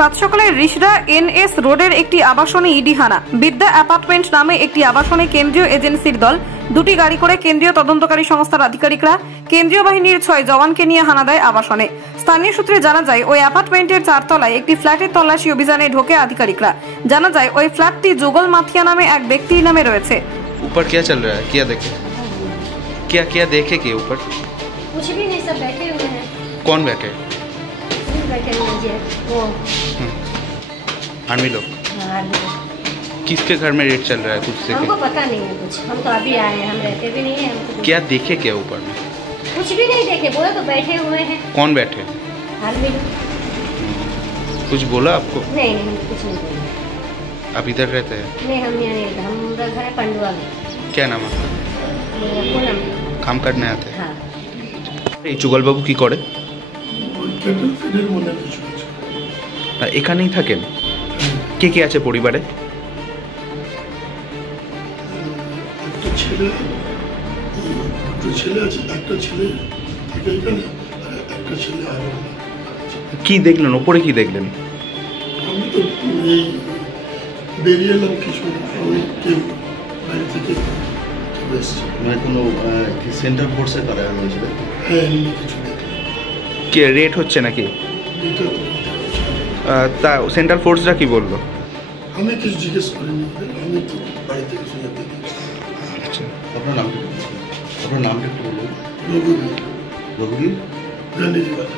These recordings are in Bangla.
সাত সকালে রিষড়া NS রোডের একটি আবাসনে ইডি হানা। বিদ্যা অ্যাপার্টমেন্ট নামে একটি আবাসনে কেন্দ্রীয় এজেন্সির দল দুটি গাড়ি করে কেন্দ্রীয় তদন্তকারী সংস্থার আধিকারিকরা কেন্দ্রীয় বাহিনীর 6 জওয়ানকে নিয়ে হানা দেয় আবাসনে। স্থানীয় সূত্রে জানা যায় ওই অ্যাপার্টমেন্টের 4 তলায় একটি ফ্ল্যাটের তল্লাশি অভিযানে ঢোকে আধিকারিকরা। জানা যায় ওই ফ্ল্যাটটি যুগল মাথিয়া নামে এক ব্যক্তির নামে রয়েছে। ऊपर क्या चल रहा है? क्या देखे? क्या देखे के ऊपर? कुछ भी नहीं, सब बैठे हुए हैं। कौन बैठे? बैठे हुए हैं वो आर्मी लोग। हाँ, आर्मी लोग। किसके घर में रेड चल रहा है कुछ से? हमको पता नहीं है कुछ, हम तो अभी आए हैं, हम रहते भी नहीं है। क्या देखे क्या ऊपर में? कुछ भी नहीं देखे, बोला तो बैठे हुए हैं। कौन बैठे? आर्मी लोग। कुछ बोला आपको? नहीं नहीं, हमको कुछ नहीं बोला। आप इधर रहते हैं? नहीं, हम यहाँ नहीं रहते, हमारा घर है पंडुआ में। क्या नाम है? पूनम। काम करने आते हैं? हाँ। এই যুগল বাবু কি করে? এখানেই থাকেন? কে কে আছে পরিবারে? একটা ছেলে আছে, একটা ছেলে থাকে এখানে, আর একটা ছেলে আরো। কি দেখলেন ওপরে? কি দেখলেন? আমি তো এই বেরিয়ে এলাম, কিছু আমি কেউ বাইরে থেকে চলে এসেছি। মানে কোনো সেন্ট্রাল ফোর্সে করা হয়েছিল? হ্যাঁ, এমনি কিছু দেখলাম। কে রেট হচ্ছে নাকি? এটা তো বলতে পারছি না। তা সেন্ট্রাল ফোর্সরা কি বললো? আমি কিছু জিজ্ঞেস করিনি, আমি তো বাড়ি থেকে শুনে দেখেছি। আচ্ছা, আপনার নামটা একটু বলুন। রঘুবীর রঘুবীর গান্ধীবালা।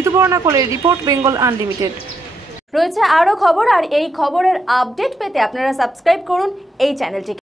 ঋতুপর্ণা কোলের রিপোর্ট, বেঙ্গল আনলিমিটেড। রয়েছে আরও খবর, আর এই খবরের আপডেট পেতে আপনারা সাবস্ক্রাইব করুন এই চ্যানেলটিকে।